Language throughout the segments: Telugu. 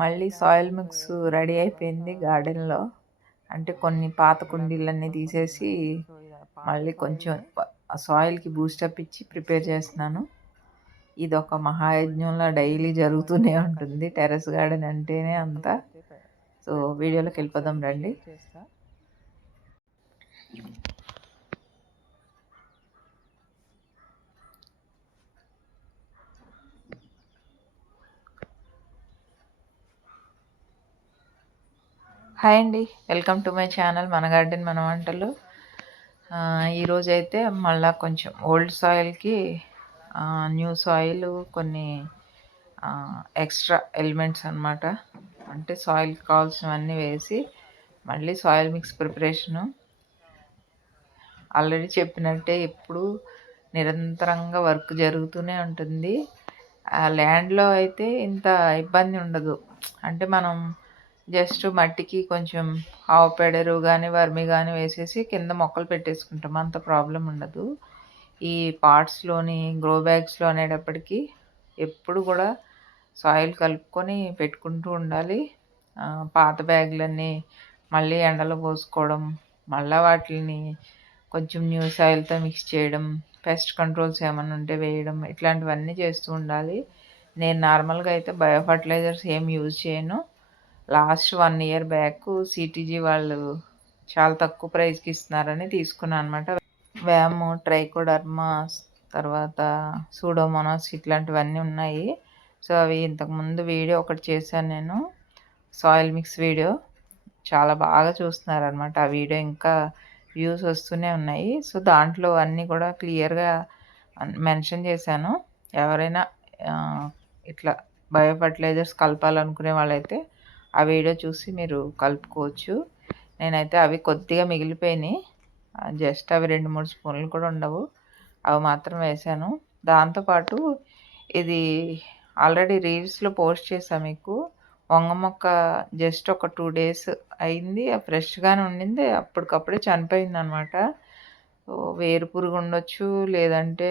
మళ్ళీ సాయిల్ మిక్స్ రెడీ అయిపోయింది గార్డెన్లో. అంటే కొన్ని పాత కుండీలన్నీ తీసేసి మళ్ళీ కొంచెం ఆ సాయిల్కి బూస్టప్ ఇచ్చి ప్రిపేర్ చేస్తున్నాను. ఇది ఒక మహాయజ్ఞంలో డైలీ జరుగుతూనే ఉంటుంది. టెర్రస్ గార్డెన్ అంటేనే అంత. సో వీడియోలోకి వెళ్ళిపోదాం రండి. హాయ్ అండి. వెల్కమ్ టు మై ఛానల్ మన గార్డెన్ మన వంటలు. ఈరోజు అయితే మళ్ళీ కొంచెం ఓల్డ్ సాయిల్కి న్యూ సాయిల్ కొన్ని ఎక్స్ట్రా ఎలిమెంట్స్ అనమాట అంటే సాయిల్కి కావాల్సినవన్నీ వేసి మళ్ళీ సాయిల్ మిక్స్ ప్రిపరేషను. ఆల్రెడీ చెప్పినట్టే ఎప్పుడు నిరంతరంగా వర్క్ జరుగుతూనే ఉంటుంది. ఆ ల్యాండ్లో అయితే ఇంత ఇబ్బంది ఉండదు. అంటే మనం జస్ట్ మట్టికి కొంచెం ఆవు పెడరు కానీ వర్మి కానీ వేసేసి కింద మొక్కలు పెట్టేసుకుంటాం. అంత ప్రాబ్లం ఉండదు. ఈ పార్ట్స్లోని గ్రో బ్యాగ్స్లో అనేటప్పటికీ ఎప్పుడు కూడా సాయిల్ కలుపుకొని పెట్టుకుంటూ ఉండాలి. పాత బ్యాగులన్నీ మళ్ళీ ఎండలో పోసుకోవడం మళ్ళీ వాటిని కొంచెం న్యూ సాయిల్తో మిక్స్ చేయడం పెస్ట్ కంట్రోల్స్ ఏమైనా ఉంటే వేయడం ఇట్లాంటివన్నీ చేస్తూ ఉండాలి. నేను నార్మల్గా అయితే బయో ఫర్టిలైజర్స్ ఏం యూజ్ చేయను. లాస్ట్ వన్ ఇయర్ బ్యాక్ సిటీజీ వాళ్ళు చాలా తక్కువ ప్రైస్కి ఇస్తున్నారని తీసుకున్నాను అనమాట వ్యాము ట్రైకోడర్మా తర్వాత సూడోమోనాస్ ఇట్లాంటివన్నీ ఉన్నాయి. సో అవి ఇంతకుముందు వీడియో ఒకటి చేశాను నేను. Soil mix video. చాలా బాగా చూస్తున్నారు అనమాట ఆ వీడియో ఇంకా వ్యూస్ వస్తూనే ఉన్నాయి. సో దాంట్లో అన్నీ కూడా క్లియర్గా మెన్షన్ చేశాను. ఎవరైనా ఇట్లా బయో ఫర్టిలైజర్స్ కలపాలనుకునే వాళ్ళైతే ఆ వీడియో చూసి మీరు కలుపుకోవచ్చు. నేనైతే అవి కొద్దిగా మిగిలిపోయినాయి. జస్ట్ అవి రెండు మూడు స్పూన్లు కూడా ఉండవు. అవి మాత్రం వేసాను దాంతోపాటు ఇది ఆల్రెడీ రీల్స్లో పోస్ట్ చేశాను మీకు. వంగ మొక్క జస్ట్ ఒక టూ డేస్ అయింది. ఫ్రెష్గానే ఉండింది. అప్పటికప్పుడే చనిపోయింది అనమాట వేరు పురుగు ఉండొచ్చు లేదంటే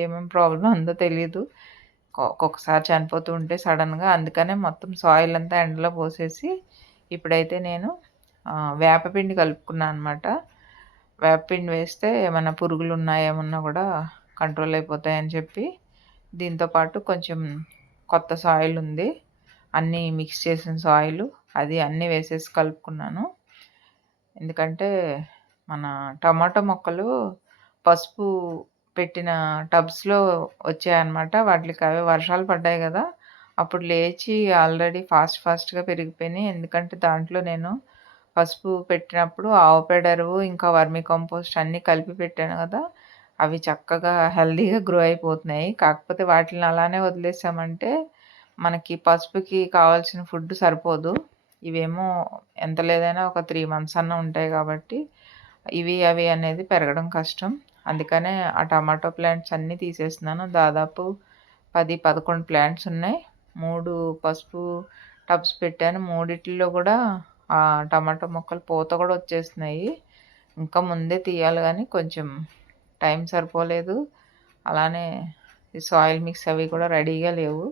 ఏమేమి ప్రాబ్లం ఉందో తెలియదు ఒక్కొక్కసారి చనిపోతూ ఉంటే సడన్గా అందుకనే మొత్తం సాయిల్ అంతా ఎండలో పోసేసి ఇప్పుడైతే నేను వేపపిండి కలుపుకున్నాను అనమాట వేపపిండి వేస్తే ఏమైనా పురుగులు ఉన్నాయేమన్నా కూడా కంట్రోల్ అయిపోతాయని చెప్పి దీంతోపాటు కొంచెం కొత్త సాయిల్ ఉంది. అన్నీ మిక్స్ చేసిన సాయిల్ అది అన్నీ వేసేసి కలుపుకున్నాను. ఎందుకంటే మన టమాటో మొక్కలు పసుపు పెట్టిన టబ్స్లో వచ్చాయన్నమాట. వాటికి అవి వర్షాలు పడ్డాయి కదా. అప్పుడు లేచి ఆల్రెడీ ఫాస్ట్ ఫాస్ట్గా పెరిగిపోయినాయి. ఎందుకంటే దాంట్లో నేను పసుపు పెట్టినప్పుడు ఆవు పెడరువు ఇంకా వర్మి కంపోస్ట్ అన్నీ కలిపి పెట్టాను కదా. అవి చక్కగా హెల్దీగా గ్రో అయిపోతున్నాయి. కాకపోతే వాటిని అలానే వదిలేసామంటే మనకి పసుపుకి కావాల్సిన ఫుడ్ సరిపోదు. ఇవేమో ఎంత లేదైనా ఒక త్రీ మంత్స్ అన్న ఉంటాయి కాబట్టి ఇవి అవి అనేది పెరగడం కష్టం. అందుకనే ఆ టమాటో ప్లాంట్స్ అన్నీ తీసేస్తున్నాను. దాదాపు పది పదకొండు ప్లాంట్స్ ఉన్నాయి. మూడు పసుపు టబ్స్ పెట్టాను. మూడిట్లో కూడా ఆ టమాటో మొక్కలు పూత కూడా వచ్చేస్తున్నాయి ఇంకా ముందే తీయాలి కానీ కొంచెం టైం సరిపోలేదు. అలానే ఈ సాయిల్ మిక్స్ అవి కూడా రెడీగా లేవు.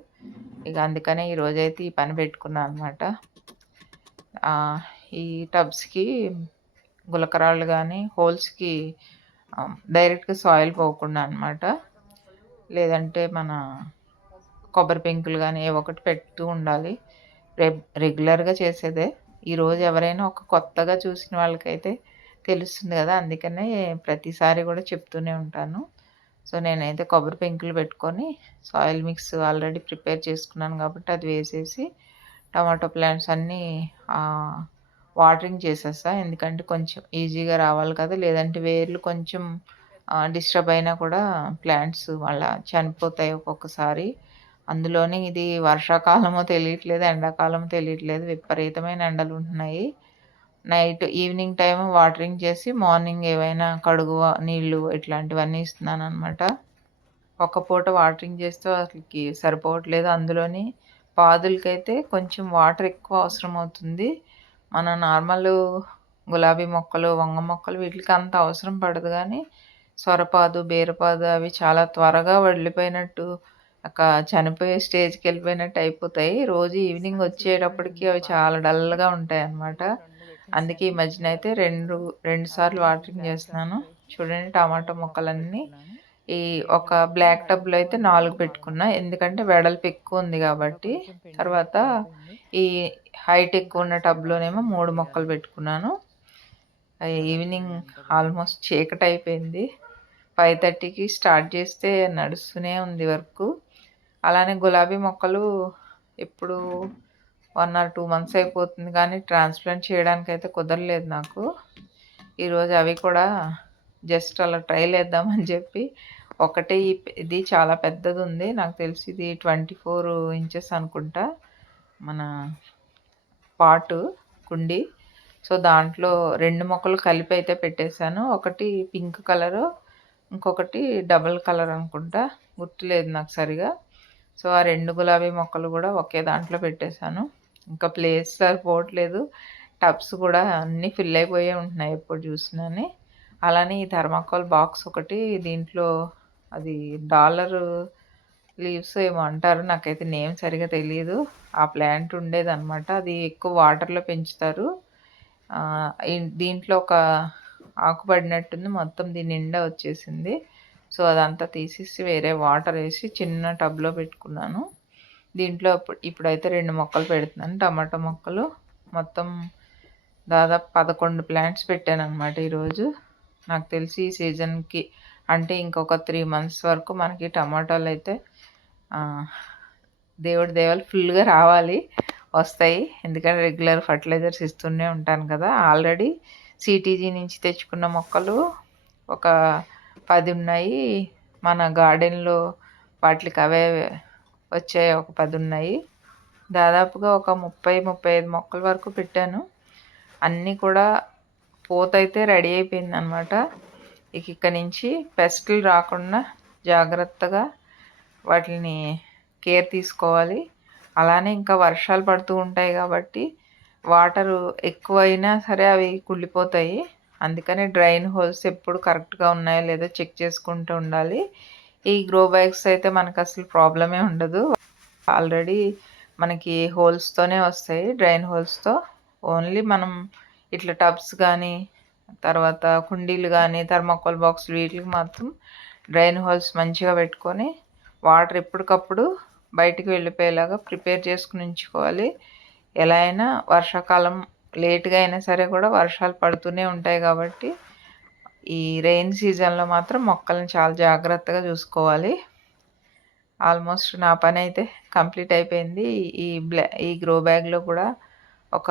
ఇక అందుకనే ఈరోజైతే ఈ పని పెట్టుకున్నాను అనమాట ఈ టబ్స్కి గులకరాళ్ళు కానీ హోల్స్కి డైరెక్ట్గా సాయిల్ పోకుండా అనమాట లేదంటే మన కొబ్బరి పెంకులు కానీ ఏ ఒకటి పెడుతూ ఉండాలి. రె రెగ్యులర్గా చేసేదే. ఈరోజు ఎవరైనా ఒక కొత్తగా చూసిన వాళ్ళకైతే తెలుస్తుంది కదా అందుకనే ప్రతిసారి కూడా చెప్తూనే ఉంటాను. సో నేనైతే కొబ్బరి పెంకులు పెట్టుకొని సాయిల్ మిక్స్ ఆల్రెడీ ప్రిపేర్ చేసుకున్నాను కాబట్టి అది వేసేసి టమాటో ప్లాంట్స్ అన్నీ వాటరింగ్ చేసేస్తా. ఎందుకంటే కొంచెం ఈజీగా రావాలి కదా. లేదంటే వేర్లు కొంచెం డిస్టర్బ్ అయినా కూడా ప్లాంట్స్ మళ్ళా చనిపోతాయి ఒక్కొక్కసారి. అందులోనే ఇది వర్షాకాలమో తెలియట్లేదు ఎండాకాలమో తెలియట్లేదు. విపరీతమైన ఎండలు ఉంటున్నాయి. నైట్ ఈవినింగ్ టైం వాటరింగ్ చేసి మార్నింగ్ ఏవైనా కడుగు నీళ్ళు ఇట్లాంటివన్నీ ఇస్తున్నాను అనమాట ఒక్క పూట వాటరింగ్ చేస్తే అసలుకి సరిపోవట్లేదు. అందులోని పాదులకైతే కొంచెం వాటర్ ఎక్కువ అవసరం అవుతుంది మన నార్మల్ గులాబీ మొక్కలు వంగ మొక్కలు వీటికి అంత అవసరం పడదు కానీ సొరపాదు బీరపాదు అవి చాలా త్వరగా వడిలిపోయినట్టు ఒక చనిపోయే స్టేజ్కి వెళ్ళిపోయినట్టు అయిపోతాయి. రోజు ఈవినింగ్ వచ్చేటప్పటికి అవి చాలా డల్గా ఉంటాయి అన్నమాట. అందుకే ఈ మధ్యన అయితే రెండు రెండు సార్లు వాటరింగ్ చేస్తున్నాను. చూడండి టమాటా మొక్కలన్నీ. ఈ ఒక బ్లాక్ టబ్లో అయితే నాలుగు పెట్టుకున్నా. ఎందుకంటే వెడల్పు ఎక్కువ ఉంది కాబట్టి. తర్వాత ఈ హైట్ ఎక్కువ ఉన్న టబ్లోనేమో మూడు మొక్కలు పెట్టుకున్నాను. ఈవినింగ్ ఆల్మోస్ట్ చీకటి అయిపోయింది. ఫైవ్ థర్టీకి స్టార్ట్ చేస్తే నడుస్తూనే ఉంది వర్క్ అలానే గులాబీ మొక్కలు ఇప్పుడు వన్ ఆర్ టూ మంత్స్ అయిపోతుంది కానీ ట్రాన్స్ప్లాంట్ చేయడానికి అయితే కుదరలేదు నాకు. ఈరోజు అవి కూడా జస్ట్ అలా ట్రైల్ వేద్దామని చెప్పి ఒకటే ఇది చాలా పెద్దది ఉంది. నాకు తెలిసి ఇది ట్వంటీ ఫోర్ ఇంచెస్ అనుకుంటా. మన పాటు కుండి. సో దాంట్లో రెండు మొక్కలు కలిపి అయితే పెట్టేశాను. ఒకటి పింక్ కలరు ఇంకొకటి డబల్ కలర్ అనుకుంటా. గుర్తులేదు నాకు సరిగా. సో ఆ రెండు గులాబీ మొక్కలు కూడా ఒకే దాంట్లో పెట్టేశాను. ఇంకా ప్లేస్ సరిపోవట్లేదు. టబ్స్ కూడా అన్నీ ఫిల్ అయిపోయే ఉంటున్నాయి ఎప్పుడు చూసినాని అలానే ఈ థర్మాకోల్ బాక్స్ ఒకటి దీంట్లో అది డాలర్ లీవ్స్ ఏమో అంటారు. నాకైతే నేమ్ సరిగా తెలియదు ఆ ప్లాంట్ ఉండేదన్నమాట. అది ఎక్కువ వాటర్లో పెంచుతారు. దీంట్లో ఒక ఆకుపడినట్టుంది. మొత్తం దీని నిండా వచ్చేసింది. సో అదంతా తీసేసి వేరే వాటర్ వేసి చిన్న టబ్లో పెట్టుకున్నాను. దీంట్లో ఇప్పుడైతే రెండు మొక్కలు పెడుతున్నాను. టమాటా మొక్కలు. మొత్తం దాదాపు పదకొండు ప్లాంట్స్ పెట్టాను అనమాట ఈరోజు. నాకు తెలిసి ఈ సీజన్కి అంటే ఇంకొక త్రీ మంత్స్ వరకు మనకి టమాటాలు అయితే దేవుడి దేవాలు ఫుల్గా రావాలి. వస్తాయి. ఎందుకంటే రెగ్యులర్ ఫర్టిలైజర్స్ ఇస్తూనే ఉంటాను కదా. ఆల్రెడీ సిటీజీ నుంచి తెచ్చుకున్న మొక్కలు ఒక పది ఉన్నాయి. మన గార్డెన్లో వాటికి అవే వచ్చాయి. ఒక పది ఉన్నాయి. దాదాపుగా ఒక ముప్పై ముప్పై ఐదు మొక్కల వరకు పెట్టాను. అన్నీ కూడా పూత అయితే రెడీ అయిపోయింది అనమాట ఇక ఇక్కడ నుంచి పెస్టులు రాకుండా జాగ్రత్తగా వాటిని కేర్ తీసుకోవాలి. అలానే ఇంకా వర్షాలు పడుతూ ఉంటాయి కాబట్టి వాటరు ఎక్కువైనా సరే అవి కుళ్ళిపోతాయి. అందుకనే డ్రైన్ హోల్స్ ఎప్పుడు కరెక్ట్గా ఉన్నాయో లేదో చెక్ చేసుకుంటూ ఉండాలి. ఈ గ్రో బ్యాగ్స్ అయితే మనకు అసలు ప్రాబ్లమే ఉండదు. ఆల్రెడీ మనకి హోల్స్తోనే వస్తాయి డ్రైన్ హోల్స్తో. ఓన్లీ మనం ఇట్లా టబ్స్ కానీ తర్వాత కుండీలు కానీ థర్మాకోల్ బాక్స్ వీటికి మాత్రం డ్రైన్ హోల్స్ మంచిగా పెట్టుకొని వాటర్ ఎప్పటికప్పుడు బయటికి వెళ్ళిపోయేలాగా ప్రిపేర్ చేసుకుని ఉంచుకోవాలి ఎలా అయినా వర్షాకాలం లేట్గా అయినా సరే కూడా వర్షాలు పడుతూనే ఉంటాయి కాబట్టి ఈ రెయిన్ సీజన్లో మాత్రం మొక్కల్ని చాలా జాగ్రత్తగా చూసుకోవాలి. ఆల్మోస్ట్ నా పని అయితే కంప్లీట్ అయిపోయింది. ఈ బ్లా ఈ గ్రో బ్యాగ్లో కూడా ఒక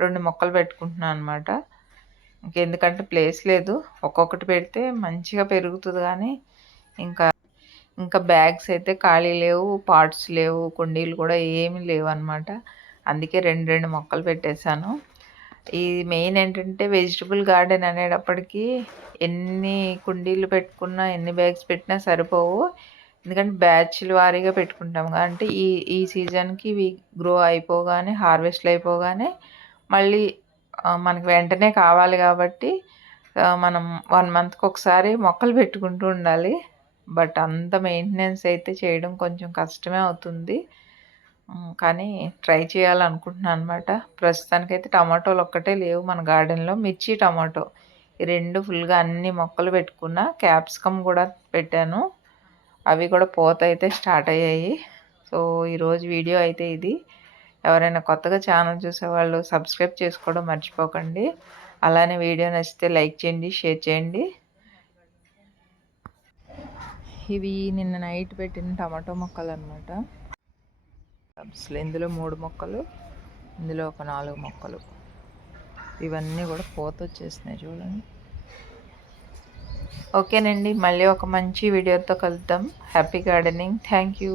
రెండు మొక్కలు పెట్టుకుంటున్నాను అనమాట ఇంకెందుకంటే ప్లేస్ లేదు. ఒక్కొక్కటి పెడితే మంచిగా పెరుగుతుంది కానీ ఇంకా ఇంకా బ్యాగ్స్ అయితే ఖాళీ లేవు పార్ట్స్ లేవు కుండీలు కూడా ఏమీ లేవు అనమాట అందుకే రెండు రెండు మొక్కలు పెట్టేశాను. ఈ మెయిన్ ఏంటంటే వెజిటబుల్ గార్డెన్ అనేటప్పటికీ ఎన్ని కుండీలు పెట్టుకున్నా ఎన్ని బ్యాగ్స్ పెట్టినా సరిపోవు. ఎందుకంటే బ్యాచ్ల వారీగా పెట్టుకుంటాం అంటే ఈ ఈ సీజన్కి ఇవి గ్రో అయిపోగానే హార్వెస్ట్లు అయిపోగానే మళ్ళీ మనకి వెంటనే కావాలి కాబట్టి మనం వన్ మంత్కి ఒకసారి మొక్కలు పెట్టుకుంటూ ఉండాలి. బట్ అంత మెయింటెనెన్స్ అయితే చేయడం కొంచెం కష్టమే అవుతుంది. కానీ ట్రై చేయాలనుకుంటున్నాను అనమాట ప్రస్తుతానికైతే టమాటోలు ఒక్కటే లేవు మన గార్డెన్లో. మిర్చి టమాటో. ఈ రెండు ఫుల్గా అన్ని మొక్కలు పెట్టుకున్న క్యాప్సికమ్ కూడా పెట్టాను. అవి కూడా పోత అయితే స్టార్ట్ అయ్యాయి. సో ఈరోజు వీడియో అయితే ఇది. ఎవరైనా కొత్తగా ఛానల్ చూసేవాళ్ళు సబ్స్క్రైబ్ చేసుకోవడం మర్చిపోకండి. అలానే వీడియో నచ్చితే లైక్ చేయండి షేర్ చేయండి. ఇవి నిన్న నైట్ పెట్టిన టమాటో మొక్కలు అనమాట అసలు ఇందులో మూడు మొక్కలు ఇందులో ఒక నాలుగు మొక్కలు. ఇవన్నీ కూడా పోత వచ్చేసినాయి చూడండి. ఓకేనండి మళ్ళీ ఒక మంచి వీడియోతో కలుద్దాం. Happy gardening thank you